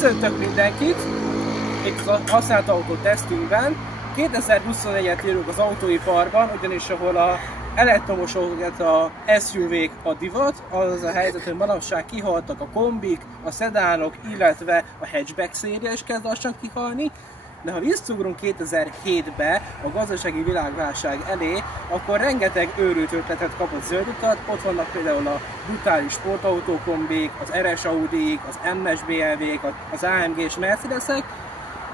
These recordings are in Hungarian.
Köszöntök mindenkit itt a használt autó tesztünkben. 2021-et írunk az autóiparban, ugyanis ahol a elektromos autók, a SUV-k a divat, az a helyzet, hogy manapság kihaltak a kombik, a szedánok, illetve a hatchback széria is kezd lassan kihalni. De ha visszaugrunk 2007-be a gazdasági világválság elé, akkor rengeteg őrült ötletet kapott zöld utat. Ott vannak például a brutális sportautókombik, az RS Audi-k, az MS BMW-k, az AMG és Mercedesek.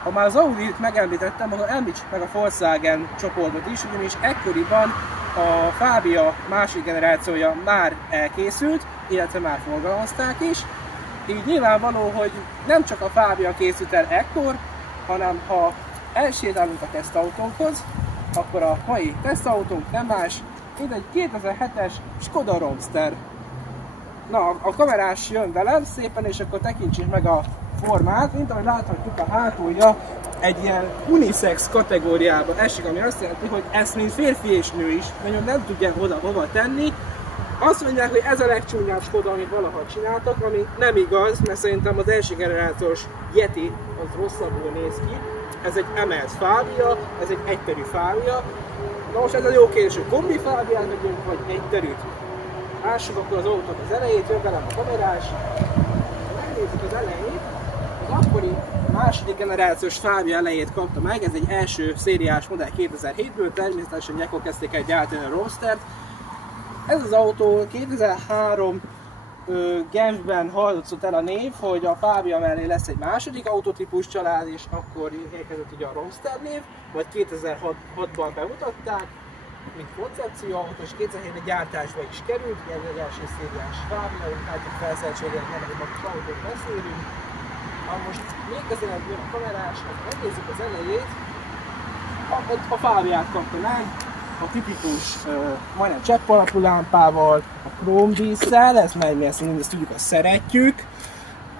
Ha már az Audi-t megemlítettem, akkor említsük meg a Volkswagen csoportot is, ugyanis ekkoriban a Fabia másik generációja már elkészült, illetve már forgalmazták is. Így nyilvánvaló, hogy nem csak a Fabia készült el ekkor, hanem ha elsétálunk a tesztautónkhoz, akkor a mai tesztautónk nem más, mint egy 2007-es Skoda Roadster. Na, a kamerás jön velem szépen, és akkor tekintsük meg a formát. Mint ahogy láthatjuk, a hátulja egy ilyen unisex kategóriába esik, ami azt jelenti, hogy ezt mind férfi és nő is nagyon nem tudja hova tenni. Azt mondják, hogy ez a legcsúnyább Skoda, amit valaha csináltak, ami nem igaz, mert szerintem az első generációs Yeti az rosszabbul néz ki. Ez egy emelt Fabia, ez egy egyterű Fabia. Na most ez a jó kérdés, hogy kombi Fabiát megyünk, vagy egyterűt. Lássuk akkor az autót az elejét, jön velem a kamerás. Megnézzük az elejét, az akkori második generációs Fabia elejét kapta meg, ez egy első szériás modell 2007-ből, természetesen ekkor kezdték el gyártani a Roadstert. Ez az autó 2003 Genfben hallatszott el a név, hogy a Fabia mellé lesz egy második autotípus család, és akkor érkezett ugye a Roadster név, majd 2006-ban bemutatták, mint koncepcióautó, és 2007-ben gyártásba is került, ez egy első szériás Fabia, hát itt felszereltséget nem egy magas autót beszélünk. Ha most még közelebb jön a kamerás, megnézzük az elejét, a Fabiát kapta meg, a tipikus, majdnem csepp alapú lámpával, a krómdísszel, ezt tudjuk, azt szeretjük,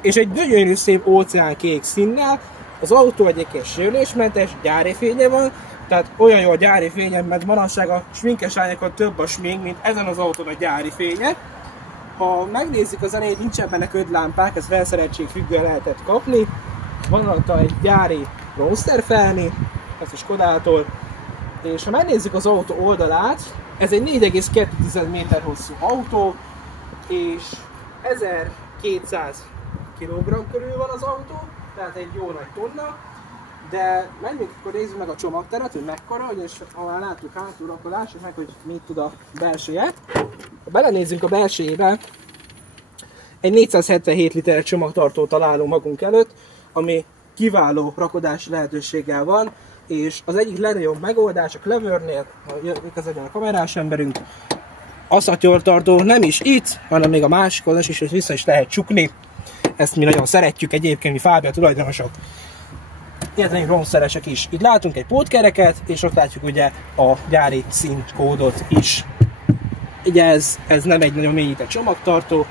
és egy gyönyörű szép óceánkék színnel. Az autó egyébként sérülésmentes, gyári fénye van, tehát olyan jó a gyári fénye, mert manapság a sminkes lányokon több a smink, mint ezen az autón a gyári fénye. Ha megnézzük az elejét, nincsen benne ködlámpák, ez felszereltség függően lehetett kapni. Van alatta egy gyári Roadster felni, ezt a Skodától. És ha megnézzük az autó oldalát, ez egy 4,2 méter hosszú autó, és 1200 kg körül van az autó, tehát egy jó nagy tonna, de menjünk, akkor nézzük meg a csomagteret, hogy mekkora, és ha már látjuk hátul, akkor lássuk meg, hogy mit tud a belseje. Ha belenézzünk a belsejébe, egy 477 liter csomagtartót találunk magunk előtt, ami kiváló rakodási lehetőséggel van, és az egyik legnagyobb megoldás a Clevernél, itt az a kamerás emberünk, aszatjoltartó nem is itt, hanem még a másik oldalon is, és vissza is lehet csukni. Ezt mi nagyon szeretjük egyébként, mi Fabia tulajdonosok, illetve még romszeresek is. Itt látunk egy pótkereket, és ott látjuk ugye a gyári színkódot is. Ugye ez nem egy nagyon mélyített csomagtartó.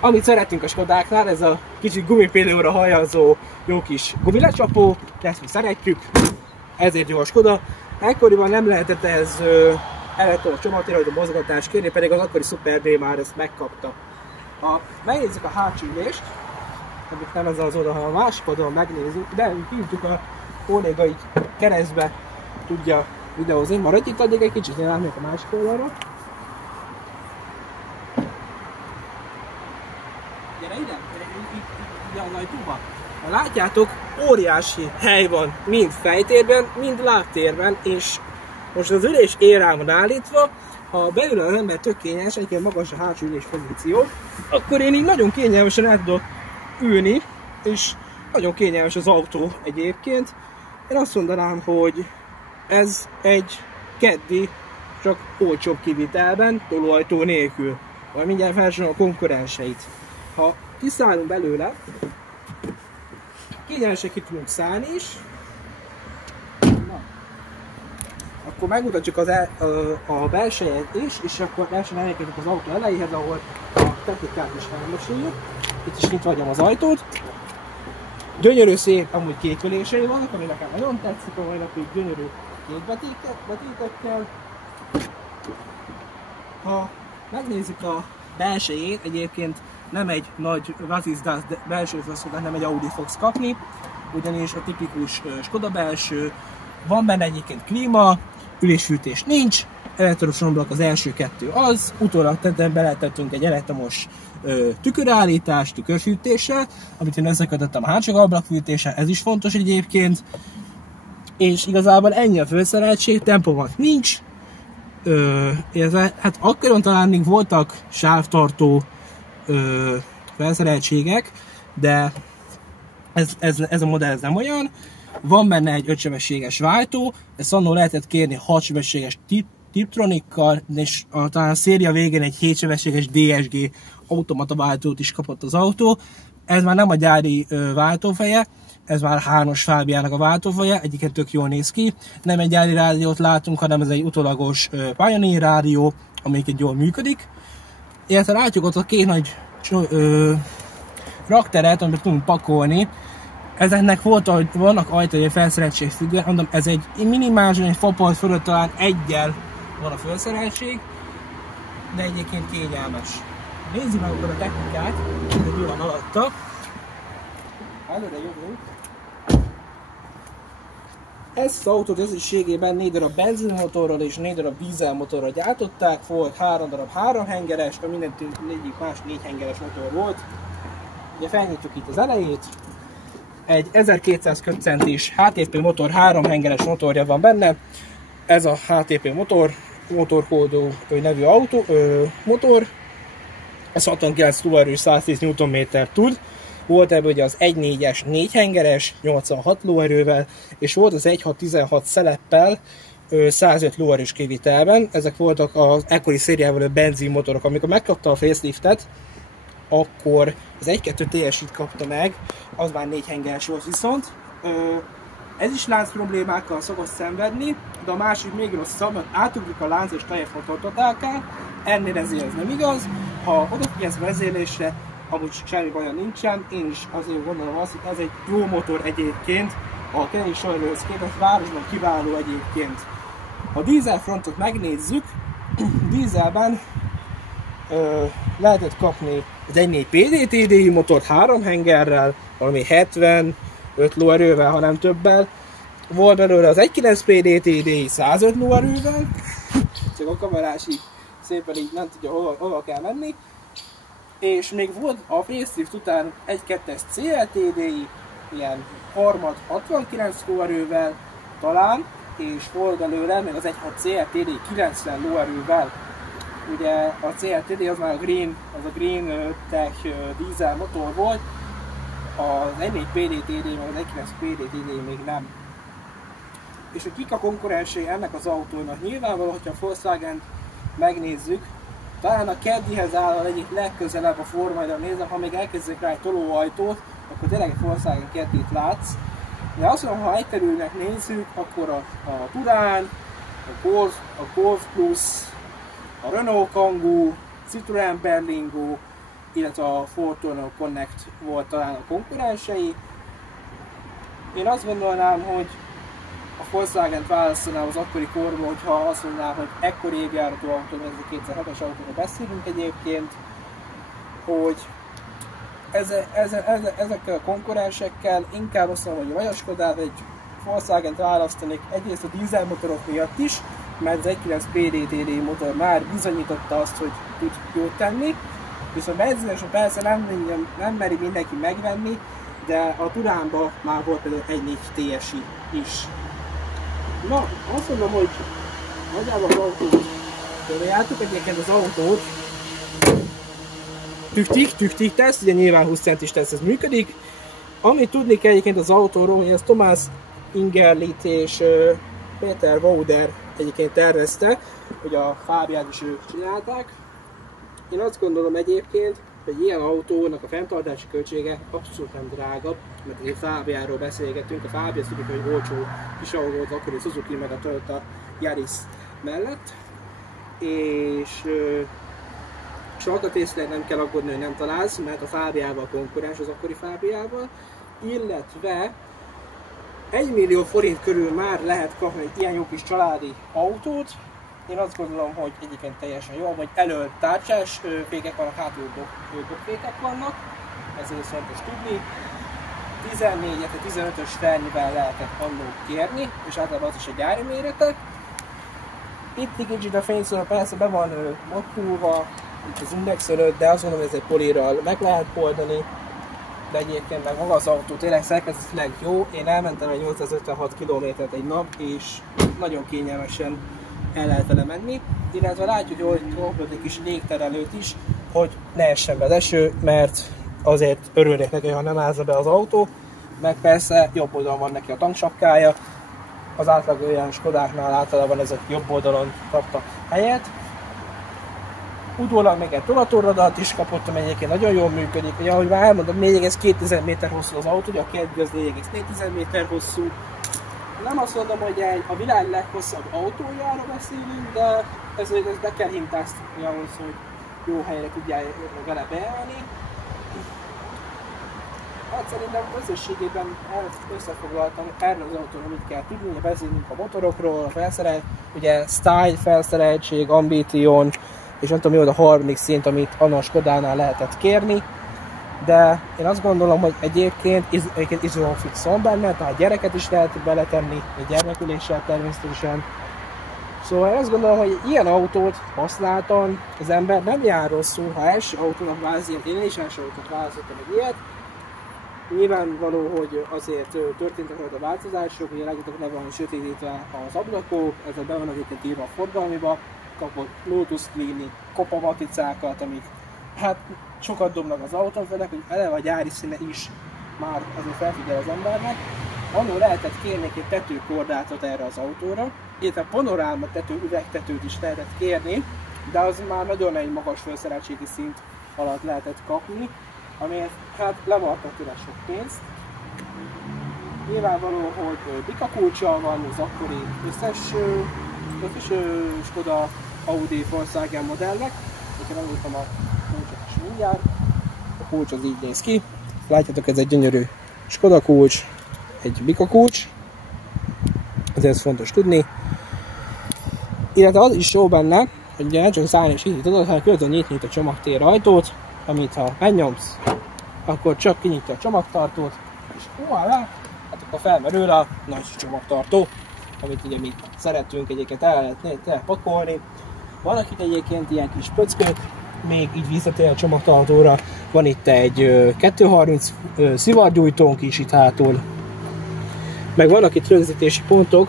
Amit szeretünk a Skodáknál, ez a kicsit gumipélőre hajazó jó kis gumilecsapó, ezt mi szeretjük, ezért jó a Skoda. Ekkoriban nem lehetett ez elektromos csomagtérrel, hogy a mozgatást kérni, pedig az akkori Super D már ezt megkapta. Ha megnézzük a hátsó ülést, amit nem ezzel az oldal, hanem a másik oldalon megnézzük, de kintjük a kolléga így keresztbe tudja videózni. Maradj itt addig egy kicsit, én látnék a másik oldalra. Gyere ide, ide az ajtóba. Ha látjátok, óriási hely van mind fejtérben, mind lábtérben, és most az ülés érrel van állítva. Ha beül az ember tök kényes, egyébként magas a hátsó ülés pozíció, akkor én így nagyon kényelmesen el tudok ülni, és nagyon kényelmes az autó egyébként. Én azt mondanám, hogy ez egy keddi, csak olcsóbb kivitelben, tolóajtó nélkül. Vagy mindjárt felsorolom a konkurenseit. Ha kiszállunk belőle, kényelmesen ki tudunk szállni is. Na. Akkor megmutatjuk a belsejét is, és akkor első elérkezünk az autó elejéhez, ahol a technikát is elmeséljük. Itt is nyitva hagyom az ajtót. Gyönyörű szép amúgy kékülései vannak, ami nekem nagyon tetszik, vannak így gyönyörű kékbetétekkel. Ha megnézzük a belsejét, egyébként nem egy nagy Vazizdas belső felszólás, nem egy Audi fogsz kapni, ugyanis a tipikus Skoda belső, van benne egyébként klíma, ülésfűtés nincs, elektromos ablak az első kettő az, utólag beletettünk egy elektromos tükörállítás, tükörfűtéssel, amit én összekötöttem a hátsó ablakfűtéssel, ez is fontos egyébként, és igazából ennyi a felszereltség, tempomat nincs, hát akkoriban talán még voltak sávtartó felszereltségek, de ez a modell ez nem olyan. Van benne egy 5 sebességes váltó, ezt annól lehetett kérni 6 sebességes Tiptronikkal, és talán a széria végén egy 7 sebességes DSG automata váltót is kapott az autó. Ez már nem a gyári váltófeje, ez már 3-as Fabiának a váltófeje, egyiket tök jól néz ki. Nem egy gyári rádiót látunk, hanem ez egy utólagos Pioneer rádió, amelyik jól működik. Illetve látjuk ott a két nagy rakteret, amit tudunk pakolni. Ezeknek vannak ajtai felszereltség függően, mondom, ez egy minimálisan egy fapalt fölött talán egyel van a felszereltség, de egyébként kényelmes. Nézzük meg akkor a technikát, hogy mi van alatta. Előre jövünk. Ezt az autót összességében 4 darab benzinmotorral és 4 darab dízelmotorral gyártották, volt 3 darab 3 hengeres, a minden egyik más 4 hengeres motor volt. Ugye felnyitjuk itt az elejét. Egy 1200 köbcentis HTP motor, 3 hengeres motorja van benne. Ez a HTP motorhódó nevű motor. Ez 69 lóerő, 110 Nm tud. Volt ebből ugye az 1.4-es 4 hengeres, 86 lóerővel, és volt az 1.6-16 szeleppel, 105 lóerős kivitelben. Ezek voltak az ekkori szériával a benzinmotorok. Amikor megkapta a faceliftet, akkor az 1.2 TSI-t kapta meg, az már 4 hengeres volt viszont. Ez is lánc problémákkal szokott szenvedni, de a másik még rosszabb, mert átugrik a lánc és teljes motortotálkál, ennél ezért ez nem igaz. Ha odafigyelsz vezérlésre, amúgy semmi baja nincsen, én is azért gondolom azt, hogy ez egy jó motor egyébként, a kerék sajlóhoz képest városban kiváló egyébként. Ha dízel frontot megnézzük, dízelben lehetett kapni az 1.4 PDTDI motort 3 hengerrel, valami 75 lóerővel, ha nem többel. Volt belőle az 1.9 PDTDI 105 lóerővel, csak a kamerásig szépen így nem tudja hova kell menni. És még volt a facelift után 1.2-es CLTDI, ilyen harmad 69 lóerővel talán, és volt belőle még az 1.6 CLTDI 90 lóerővel. Ugye a CLTD az már a Green Tech dízel motor volt, az 1.4 PDTD, meg az 1.9 PDTD még nem. És hogy kik a konkurensei ennek az autónak? Nyilvánvaló, hogyha a Volkswagen megnézzük, talán a Caddyhez áll a egyik legközelebb a formára nézve, ha még elkezdek rá egy tolóajtót, akkor tényleg egy Volkswagen Caddyt látsz. De azt mondom, ha egyterűnek nézzük, akkor a Touran, a Golf Plus, a Renault Kangoo, Citroën Berlingo, illetve a Ford Tourneo Connect volt talán a konkurensei. Én azt gondolnám, hogy a Volkswagen-t választanám az akkori korban, hogyha azt mondanám, hogy ekkori évjáratú autó, ez a 2007-es autóra beszélünk egyébként, hogy ezekkel a konkurensekkel inkább azt mondom, hogy a Skodát, egy Volkswagen-t választanék egyrészt a dízelmotorok miatt is, mert az 1.9 PDTD motor már bizonyította azt, hogy tud jót tenni, viszont benzinesen persze nem meri mindenki megvenni, de a Turánban már volt például 1.4 TSI is. Na, azt mondom, hogy nagyjából az autót körüljártuk, egyébként az autót tüktik teszt, ugye nyilván 20 centis teszt ez működik. Amit tudni kell egyébként az autóról, hogy ez Thomas Ingerlit és Peter Wouder egyébként tervezte, hogy a Fabiát is ők csinálták. Én azt gondolom egyébként, hogy ilyen autónak a fenntartási költsége abszolút nem drágabb, mert egy Fabiáról beszélgetünk, a Fabia tudjuk, hogy olcsó kis autó volt akkori Suzuki meg a Toyota Yaris mellett, és alkatrészleg nem kell aggódni, hogy nem találsz, mert a Fabiával konkurens az akkori Fabiával, illetve 1 millió forint körül már lehet kapni egy ilyen jó kis családi autót, Én azt gondolom, hogy egyébként teljesen jó, hogy elől tárcsás fékek vannak, hátul dobfékek vannak, ezért fontos tudni. 14-15-ös felnyivel lehetett annó kérni, és általában az is a gyári mérete. Itt egy kicsit a fényszóra persze be van mottulva, itt az index előtt, de azt mondom, hogy ez egy polírral meg lehet oldani. De egyébként meg maga az autó tényleg szerkezetileg jó. Én elmentem egy 856 km-t egy nap, és nagyon kényelmesen el lehet vele menni. Illetve látjuk, hogy kapott egy kis légterelőt is, hogy ne essen be az eső, mert azért örülnék neki, ha nem állna be az autó. Meg persze jobb oldalon van neki a tanksapkája. Az átlag olyan Skodáknál általában ezek jobb oldalon kaptak helyet. Utólag még egy tolatorradart is kapott, amely egyébként nagyon jól működik. Ugye, ahogy már elmondom, 4,2 méter hosszú az autó, ugye a kedvű az 4,4 méter hosszú. Nem azt mondom, hogy a világ leghosszabb autójáról beszélünk, de ezért be kell hintáztatni ahhoz, hogy jó helyre tudjál vele beállni. Hát szerintem összességében összefoglaltam erről az autóról, mit kell tudni, ugye beszélünk a motorokról, ugye Style, felszereltség, Ambition, és nem tudom mi volt a harmadik szint, amit annak a Skodánál lehetett kérni, de én azt gondolom, hogy egyébként Isofix van benne, tehát gyereket is lehet beletenni, egy gyermeküléssel természetesen. Szóval én azt gondolom, hogy ilyen autót használtan az ember nem jár rosszul, ha első autónak választ, én is első autót választottam egy ilyet. Nyilvánvaló, hogy azért történtek rajta változások, ugye legutóbb le van sötétítve az ablakok, ezzel be van egyébként írva a forgalmiba, kapott Lotus Clean-i kopamaticákat, amik hát sokat dobnak az autón, főleg, hogy eleve a gyári színe is már azért felfigyel az embernek. Annól lehetett kérni egy tetőkordátot erre az autóra, illetve panoráma tető, üvegtetőt is lehetett kérni, de az már nagyon egy magas felszereltségi szint alatt lehetett kapni, amiért hát levartak tőle sok pénzt. Nyilvánvaló, hogy bika kulccsal van az akkori összes Skoda, Audi, Volkswagen modellnek. Hogyha megnéztem a kulcsot is mindjárt, a kulcs az így néz ki. Látjátok, ez egy gyönyörű Skoda kulcs, egy bika kulcs, ezért ez fontos tudni. Illetve az is jó benne, hogy ugye csak szállni is így tudod, ha különben nyitni a csomagtér ajtót, amit ha megnyomsz, akkor csak kinyitja a csomagtartót, és voilà, hát akkor felmerül a nagy csomagtartó, amit ugye mi szeretünk egyébként el lehet pakolni. Valakit egyébként ilyen kis pöckök, még így visszatér a csomagtartóra, van itt egy 230 szivargyújtónk is itt hátul, meg vannak itt rögzítési pontok.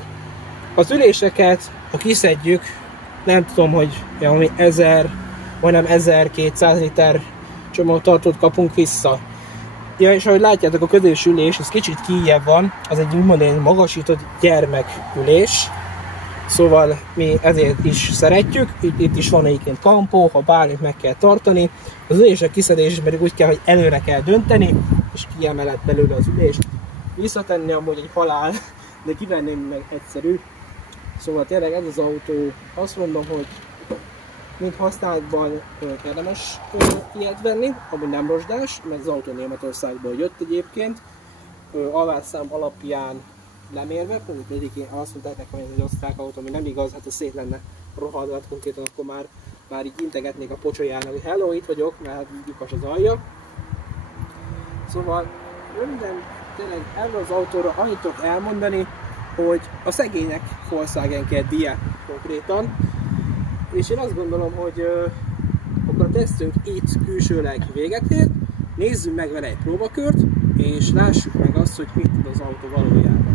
Az üléseket, ha kiszedjük, nem tudom, hogy majdnem 1200 liter csomagtartót kapunk vissza. Ja, és ahogy látjátok, a közös ülés, ez kicsit kijjebb van, az egy úgymond egy magasított gyermekülés. Szóval mi ezért is szeretjük, itt is van egyébként kampó, ha bármit meg kell tartani. Az ülések kiszedés pedig úgy kell, hogy előre kell dönteni, és kiemelett belőle az ülést. Visszatenni amúgy egy halál, de kivenném meg egyszerű. Szóval tényleg ez az autó, azt mondom, hogy mint használatban érdemes ilyet venni, ami nem rozsdás, mert az autó Németországból jött egyébként. Alvásszám alapján lemérve, pedig azt mondták nekem, hogy ez egy osztrák autó, ami nem igaz, hát ez szét lenne rohadva, konkrétan akkor már így integetnék a pocsolyának, hogy hello, itt vagyok, mert hát lyukas az alja. Szóval röviden tényleg erről az autóra annyit tudok elmondani, hogy a szegények Volkswagen kedvie konkrétan. És én azt gondolom, hogy akkor a tesztünk itt külsőleg véget ért, nézzünk meg vele egy próbakört, és lássuk meg azt, hogy mit tud az autó valójában.